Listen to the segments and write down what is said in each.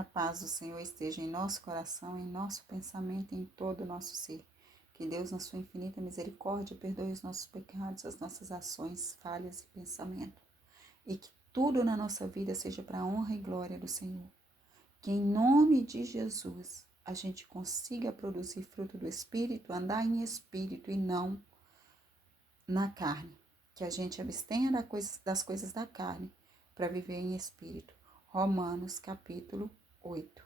A paz do Senhor esteja em nosso coração, em nosso pensamento e em todo o nosso ser. Que Deus, na sua infinita misericórdia, perdoe os nossos pecados, as nossas ações, falhas e pensamento. E que tudo na nossa vida seja para a honra e glória do Senhor. Que em nome de Jesus a gente consiga produzir fruto do Espírito, andar em Espírito e não na carne. Que a gente abstenha das coisas da carne para viver em Espírito. Romanos capítulo 8.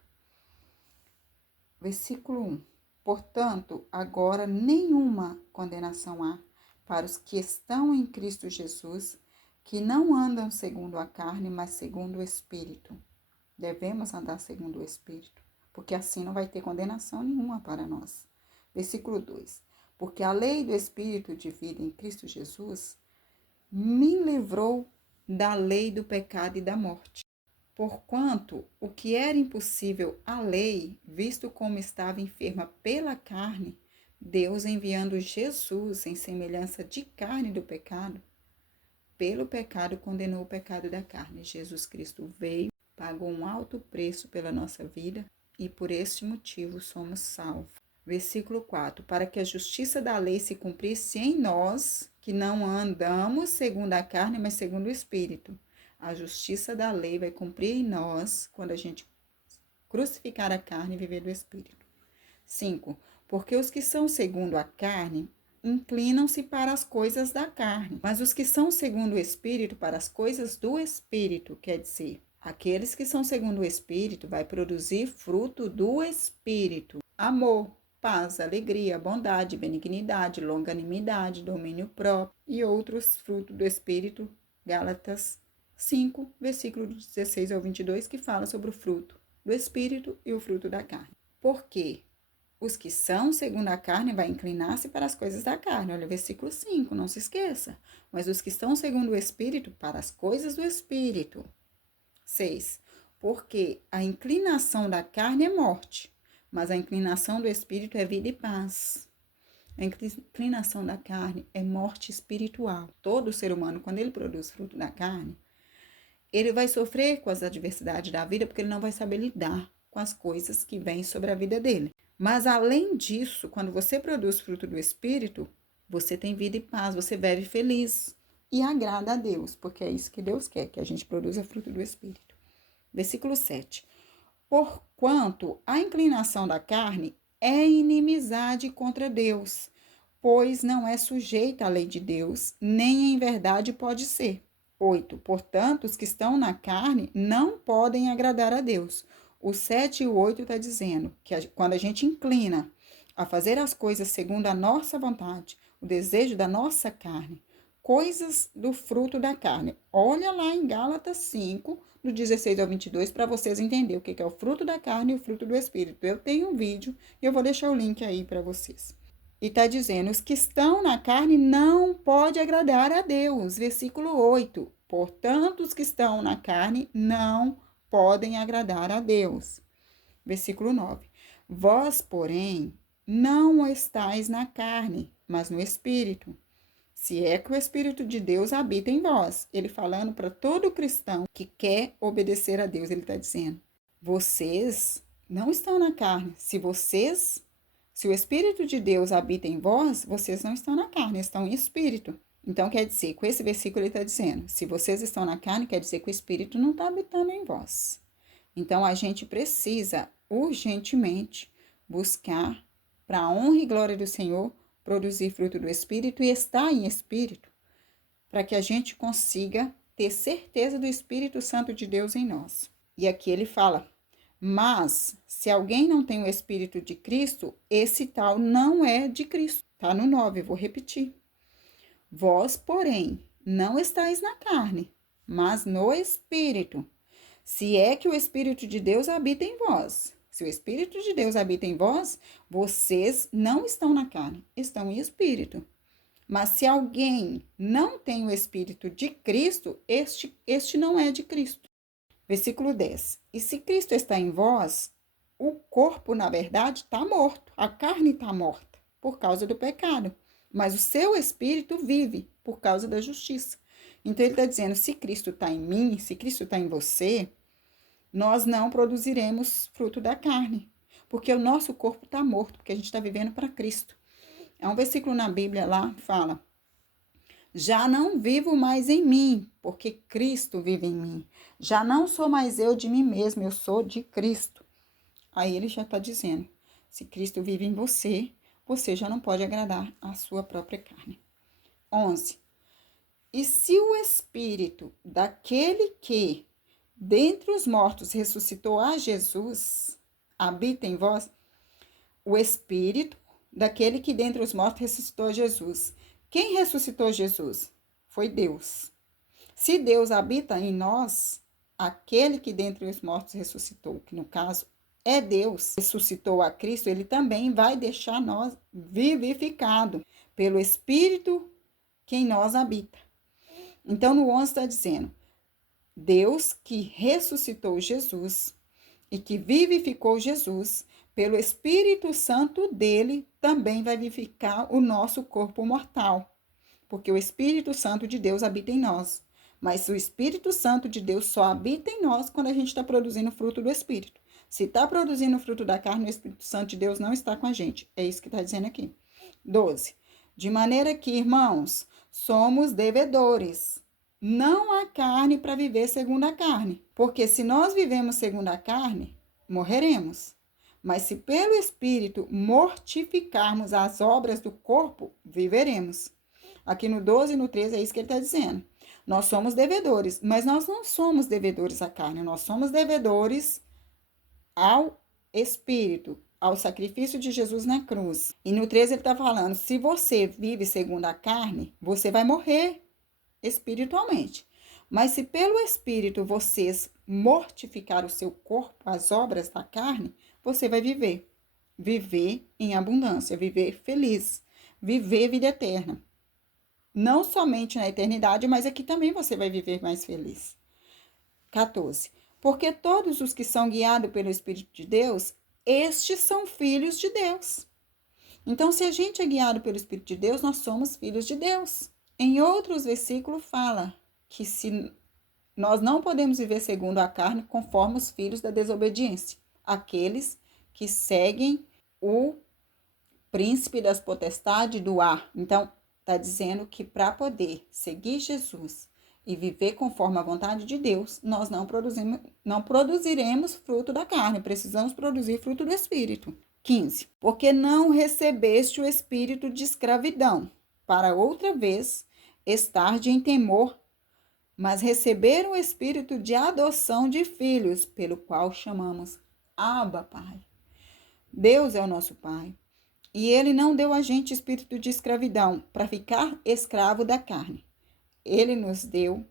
Versículo 1. Portanto, agora nenhuma condenação há para os que estão em Cristo Jesus, que não andam segundo a carne, mas segundo o Espírito. Devemos andar segundo o Espírito, porque assim não vai ter condenação nenhuma para nós. Versículo 2. Porque a lei do Espírito de vida em Cristo Jesus me livrou da lei do pecado e da morte. Porquanto o que era impossível à lei, visto como estava enferma pela carne, Deus enviando Jesus em semelhança de carne do pecado, pelo pecado condenou o pecado da carne. Jesus Cristo veio, pagou um alto preço pela nossa vida e por este motivo somos salvos. Versículo 4. Para que a justiça da lei se cumprisse em nós, que não andamos segundo a carne, mas segundo o Espírito. A justiça da lei vai cumprir em nós quando a gente crucificar a carne e viver do Espírito. 5. Porque os que são segundo a carne inclinam-se para as coisas da carne, mas os que são segundo o Espírito para as coisas do Espírito, quer dizer, aqueles que são segundo o Espírito vai produzir fruto do Espírito: amor, paz, alegria, bondade, benignidade, longanimidade, domínio próprio e outros frutos do Espírito. Gálatas 5, versículo 16 ao 22, que fala sobre o fruto do Espírito e o fruto da carne. Por quê? Os que são segundo a carne vai inclinar-se para as coisas da carne. Olha o versículo 5, não se esqueça. Mas os que estão segundo o Espírito, para as coisas do Espírito. 6. Porque a inclinação da carne é morte, mas a inclinação do Espírito é vida e paz. A inclinação da carne é morte espiritual. Todo ser humano, quando ele produz fruto da carne, ele vai sofrer com as adversidades da vida, porque ele não vai saber lidar com as coisas que vêm sobre a vida dele. Mas, além disso, quando você produz fruto do Espírito, você tem vida e paz, você vive feliz e agrada a Deus, porque é isso que Deus quer, que a gente produza fruto do Espírito. Versículo 7. Porquanto a inclinação da carne é inimizade contra Deus, pois não é sujeita à lei de Deus, nem em verdade pode ser. 8. Portanto, os que estão na carne não podem agradar a Deus. O 7 e o 8 está dizendo que quando a gente inclina a fazer as coisas segundo a nossa vontade, o desejo da nossa carne, coisas do fruto da carne. Olha lá em Gálatas 5, do 16 ao 22, para vocês entenderem o que é o fruto da carne e o fruto do Espírito. Eu tenho um vídeo e eu vou deixar o link aí para vocês. E está dizendo, os que estão na carne não pode agradar a Deus. Versículo 8. Portanto, os que estão na carne não podem agradar a Deus. Versículo 9. Vós, porém, não estáis na carne, mas no Espírito. Se é que o Espírito de Deus habita em vós. Ele falando para todo cristão que quer obedecer a Deus, ele está dizendo, vocês não estão na carne. Se o Espírito de Deus habita em vós, vocês não estão na carne, estão em Espírito. Então, quer dizer, com esse versículo ele está dizendo, se vocês estão na carne, quer dizer que o Espírito não está habitando em vós. Então, a gente precisa urgentemente buscar, para a honra e glória do Senhor, produzir fruto do Espírito e estar em Espírito, para que a gente consiga ter certeza do Espírito Santo de Deus em nós. E aqui ele fala, mas se alguém não tem o Espírito de Cristo, esse tal não é de Cristo. Está no 9, vou repetir. Vós, porém, não estáis na carne, mas no Espírito. Se é que o Espírito de Deus habita em vós. Se o Espírito de Deus habita em vós, vocês não estão na carne, estão em Espírito. Mas se alguém não tem o Espírito de Cristo, este não é de Cristo. Versículo 10. E se Cristo está em vós, o corpo, na verdade, está morto. A carne está morta por causa do pecado. Mas o seu Espírito vive por causa da justiça. Então, ele está dizendo, se Cristo está em mim, se Cristo está em você, nós não produziremos fruto da carne, porque o nosso corpo está morto, porque a gente está vivendo para Cristo. É um versículo na Bíblia lá que fala: já não vivo mais em mim, porque Cristo vive em mim. Já não sou mais eu de mim mesmo, eu sou de Cristo. Aí ele já está dizendo: se Cristo vive em você, você já não pode agradar a sua própria carne. 11. E se o Espírito daquele que dentre os mortos ressuscitou a Jesus habita em vós, o Espírito daquele que dentre os mortos ressuscitou a Jesus. Quem ressuscitou Jesus? Foi Deus. Se Deus habita em nós, aquele que dentre os mortos ressuscitou, que no caso é Deus, ressuscitou a Cristo, ele também vai deixar nós vivificado pelo Espírito que em nós habita. Então, no 11 está dizendo: Deus que ressuscitou Jesus e que vivificou Jesus, pelo Espírito Santo dele, também vai vivificar o nosso corpo mortal, porque o Espírito Santo de Deus habita em nós. Mas o Espírito Santo de Deus só habita em nós quando a gente está produzindo o fruto do Espírito. Se está produzindo o fruto da carne, o Espírito Santo de Deus não está com a gente. É isso que está dizendo aqui. 12. De maneira que, irmãos, somos devedores, não a carne para viver segundo a carne. Porque se nós vivemos segundo a carne, morreremos. Mas se pelo Espírito mortificarmos as obras do corpo, viveremos. Aqui no 12 e no 13 é isso que ele está dizendo. Nós somos devedores, mas nós não somos devedores à carne, nós somos devedores ao Espírito, ao sacrifício de Jesus na cruz. E no 13 ele está falando: se você vive segundo a carne, você vai morrer espiritualmente. Mas se pelo Espírito vocês mortificar o seu corpo, as obras da carne, você vai viver. Viver em abundância, viver feliz, viver vida eterna. Não somente na eternidade, mas aqui também você vai viver mais feliz. 14. Porque todos os que são guiados pelo Espírito de Deus, estes são filhos de Deus. Então, se a gente é guiado pelo Espírito de Deus, nós somos filhos de Deus. Em outros versículos fala que se nós não podemos viver segundo a carne, conforme os filhos da desobediência, aqueles que seguem o príncipe das potestades do ar. Então, está dizendo que para poder seguir Jesus e viver conforme a vontade de Deus, nós não produziremos fruto da carne, precisamos produzir fruto do Espírito. 15. Porque não recebeste o espírito de escravidão, para outra vez estar em temor, mas receberam o espírito de adoção de filhos, pelo qual chamamos Abba, Pai. Deus é o nosso Pai. E ele não deu a gente espírito de escravidão para ficar escravo da carne. Ele nos deu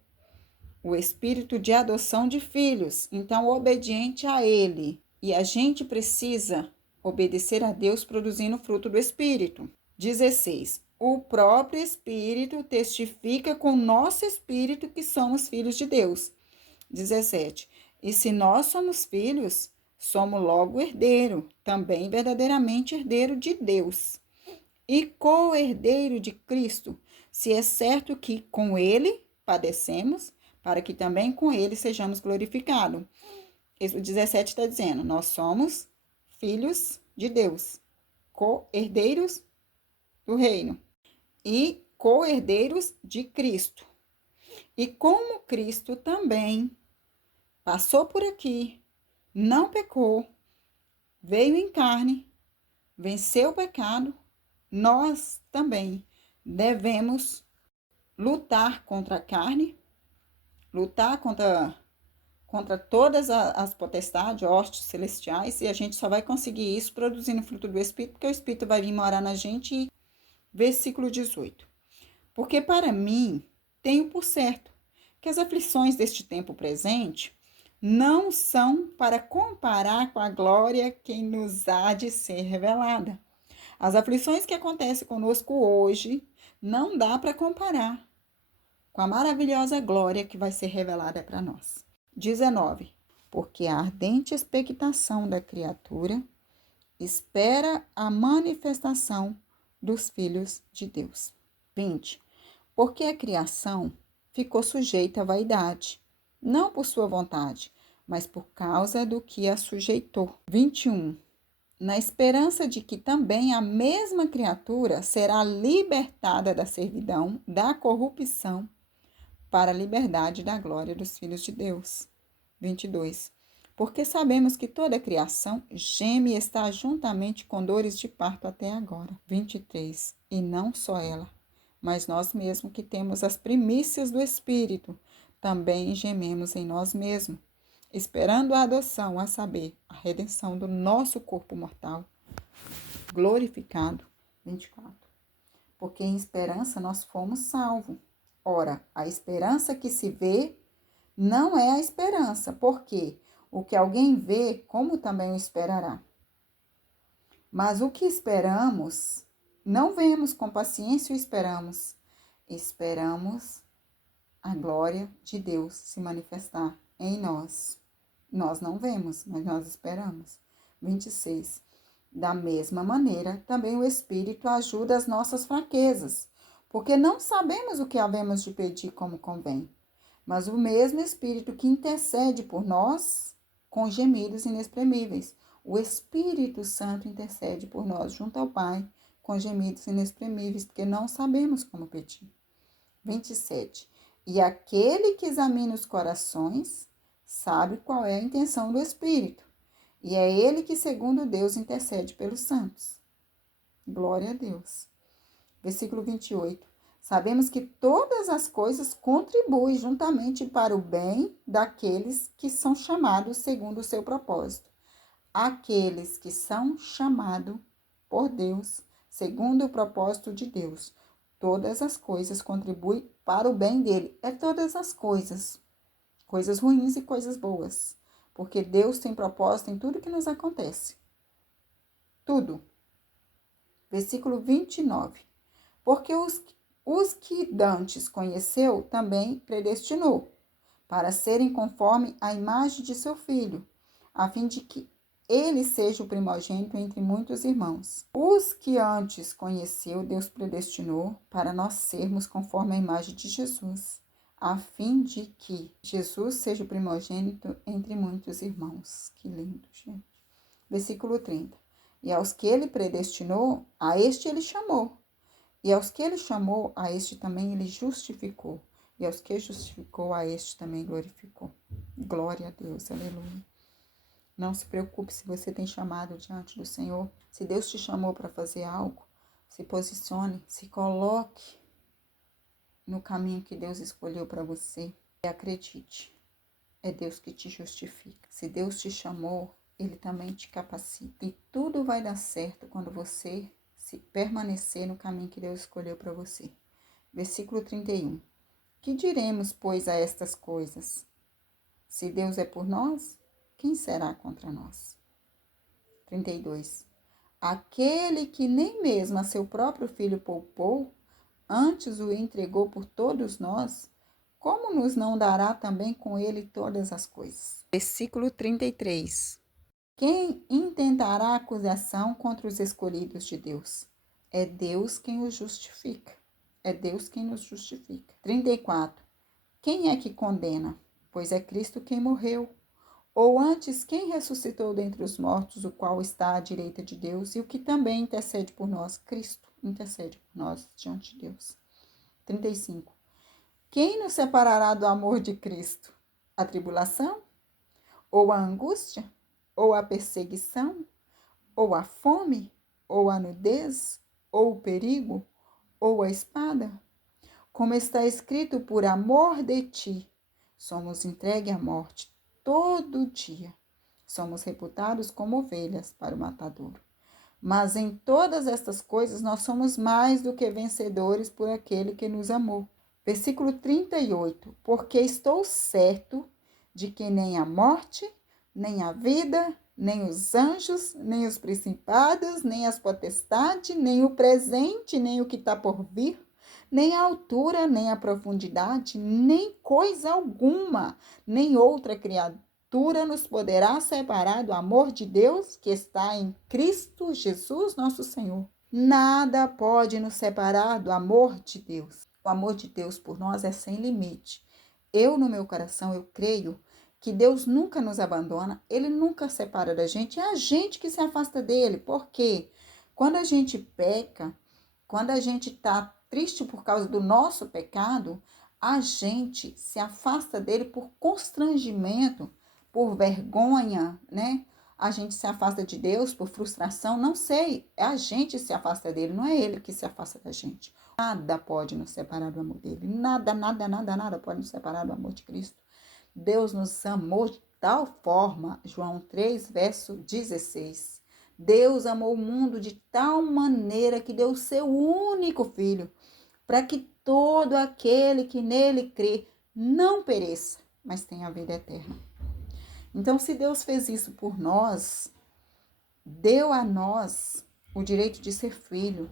o espírito de adoção de filhos, então obediente a ele. E a gente precisa obedecer a Deus produzindo fruto do Espírito. 16. O próprio Espírito testifica com o nosso espírito que somos filhos de Deus. 17. E se nós somos filhos, somos logo herdeiro, também verdadeiramente herdeiro de Deus. E co-herdeiro de Cristo, se é certo que com ele padecemos, para que também com ele sejamos glorificados. O 17 está dizendo: nós somos filhos de Deus, co-herdeiros do reino e co-herdeiros de Cristo. E como Cristo também passou por aqui, não pecou, veio em carne, venceu o pecado, nós também devemos lutar contra a carne, lutar contra todas as potestades, hostes celestiais, e a gente só vai conseguir isso produzindo o fruto do Espírito, porque o Espírito vai vir morar na gente. Versículo 18. Porque para mim, tenho por certo que as aflições deste tempo presente não são para comparar com a glória que nos há de ser revelada. As aflições que acontecem conosco hoje não dá para comparar com a maravilhosa glória que vai ser revelada para nós. 19. Porque a ardente expectação da criatura espera a manifestação dos filhos de Deus. 20. Porque a criação ficou sujeita à vaidade, não por sua vontade, mas por causa do que a sujeitou. 21. Na esperança de que também a mesma criatura será libertada da servidão, da corrupção, para a liberdade da glória dos filhos de Deus. 22. Porque sabemos que toda a criação geme e está juntamente com dores de parto até agora. 23. E não só ela, mas nós mesmos que temos as primícias do Espírito, também gememos em nós mesmos, esperando a adoção, a saber, a redenção do nosso corpo mortal, glorificado. 24. Porque em esperança nós fomos salvos. Ora, a esperança que se vê não é a esperança, porque o que alguém vê, como também o esperará. Mas o que esperamos, não vemos, com paciência o esperamos. Esperamos a glória de Deus se manifestar em nós. Nós não vemos, mas nós esperamos. 26. Da mesma maneira, também o Espírito ajuda as nossas fraquezas, porque não sabemos o que havemos de pedir como convém. Mas o mesmo Espírito que intercede por nós com gemidos inexprimíveis. O Espírito Santo intercede por nós junto ao Pai com gemidos inexprimíveis, porque não sabemos como pedir. 27. E aquele que examina os corações sabe qual é a intenção do Espírito, e é ele que, segundo Deus, intercede pelos santos. Glória a Deus. Versículo 28. Sabemos que todas as coisas contribuem juntamente para o bem daqueles que são chamados segundo o seu propósito. Aqueles que são chamados por Deus, segundo o propósito de Deus. Todas as coisas contribuem para o bem dele. É todas as coisas. Coisas ruins e coisas boas. Porque Deus tem propósito em tudo que nos acontece. Tudo. Versículo 29. Porque os que dantes conheceu, também predestinou, para serem conforme a imagem de seu filho, a fim de que ele seja o primogênito entre muitos irmãos. Os que antes conheceu, Deus predestinou para nós sermos conforme a imagem de Jesus, a fim de que Jesus seja o primogênito entre muitos irmãos. Que lindo, gente. Versículo 30. E aos que ele predestinou, a este ele chamou. E aos que ele chamou, a este também ele justificou. E aos que justificou, a este também glorificou. Glória a Deus, aleluia. Não se preocupe se você tem chamado diante do Senhor. Se Deus te chamou para fazer algo, se posicione, se coloque no caminho que Deus escolheu para você. E acredite, é Deus que te justifica. Se Deus te chamou, Ele também te capacita. E tudo vai dar certo quando você se permanecer no caminho que Deus escolheu para você. Versículo 31. Que diremos, pois, a estas coisas? Se Deus é por nós, quem será contra nós? 32. Aquele que nem mesmo a seu próprio filho poupou, antes o entregou por todos nós, como nos não dará também com ele todas as coisas? Versículo 33. Quem intentará acusação contra os escolhidos de Deus? É Deus quem os justifica. É Deus quem nos justifica. 34. Quem é que condena? Pois é Cristo quem morreu. Ou antes, quem ressuscitou dentre os mortos, o qual está à direita de Deus e o que também intercede por nós? Cristo intercede por nós diante de Deus. 35. Quem nos separará do amor de Cristo? A tribulação? Ou a angústia? Ou a perseguição? Ou a fome? Ou a nudez? Ou o perigo? Ou a espada? Como está escrito, por amor de ti, somos entregues à morte todo dia. Somos reputados como ovelhas para o matadouro. Mas em todas estas coisas nós somos mais do que vencedores por aquele que nos amou. Versículo 38. Porque estou certo de que nem a morte, nem a vida, nem os anjos, nem os principados, nem as potestades, nem o presente, nem o que está por vir, nem a altura, nem a profundidade, nem coisa alguma, nem outra criatura nos poderá separar do amor de Deus que está em Cristo Jesus, nosso Senhor. Nada pode nos separar do amor de Deus. O amor de Deus por nós é sem limite. No meu coração, eu creio que Deus nunca nos abandona, Ele nunca separa da gente, é a gente que se afasta dele. Por quê? Quando a gente peca, quando a gente está triste por causa do nosso pecado, a gente se afasta dele por constrangimento, por vergonha, né? A gente se afasta de Deus por frustração, não sei. A gente se afasta dele, não é ele que se afasta da gente. Nada pode nos separar do amor dele. Nada, nada, nada, nada pode nos separar do amor de Cristo. Deus nos amou de tal forma, João 3, verso 16. Deus amou o mundo de tal maneira que deu o seu único filho, para que todo aquele que nele crê não pereça, mas tenha a vida eterna. Então, se Deus fez isso por nós, deu a nós o direito de ser filho,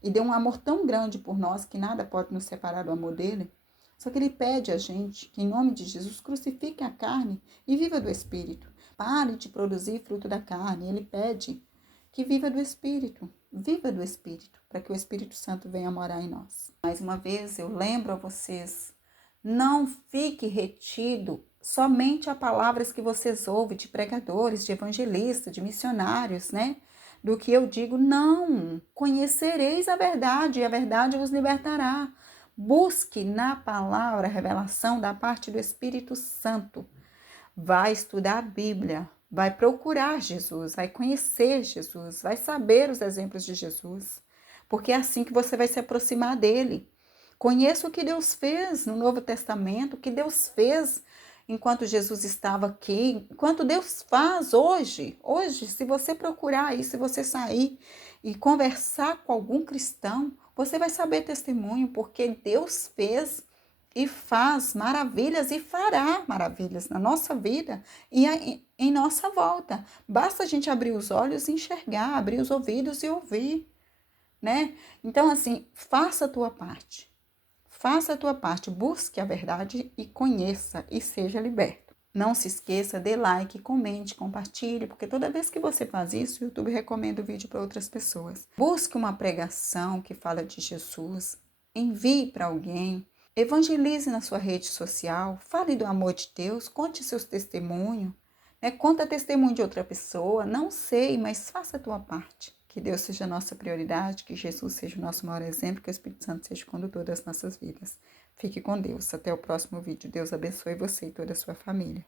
e deu um amor tão grande por nós que nada pode nos separar do amor dele, só que ele pede a gente que, em nome de Jesus, crucifique a carne e viva do Espírito. Pare de produzir fruto da carne. Ele pede que viva do Espírito, para que o Espírito Santo venha morar em nós. Mais uma vez, eu lembro a vocês, não fique retido somente a palavras que vocês ouvem de pregadores, de evangelistas, de missionários, né? Do que eu digo, não. Conhecereis a verdade e a verdade vos libertará. Busque na palavra a revelação da parte do Espírito Santo. Vai estudar a Bíblia, vai procurar Jesus, vai conhecer Jesus, vai saber os exemplos de Jesus, porque é assim que você vai se aproximar dele. Conheça o que Deus fez no Novo Testamento, o que Deus fez enquanto Jesus estava aqui, enquanto Deus faz hoje. Hoje, se você procurar aí, se você sair e conversar com algum cristão, você vai saber testemunho, porque Deus fez e faz maravilhas e fará maravilhas na nossa vida e em nossa volta. Basta a gente abrir os olhos e enxergar, abrir os ouvidos e ouvir, né? Então, assim, faça a tua parte. Faça a tua parte, busque a verdade e conheça e seja liberto. Não se esqueça, dê like, comente, compartilhe, porque toda vez que você faz isso, o YouTube recomenda o vídeo para outras pessoas. Busque uma pregação que fala de Jesus, envie para alguém, evangelize na sua rede social, fale do amor de Deus, conte seus testemunhos, né? Conta testemunho de outra pessoa, não sei, mas faça a tua parte. Que Deus seja a nossa prioridade, que Jesus seja o nosso maior exemplo, que o Espírito Santo seja o condutor das nossas vidas. Fique com Deus. Até o próximo vídeo. Deus abençoe você e toda a sua família.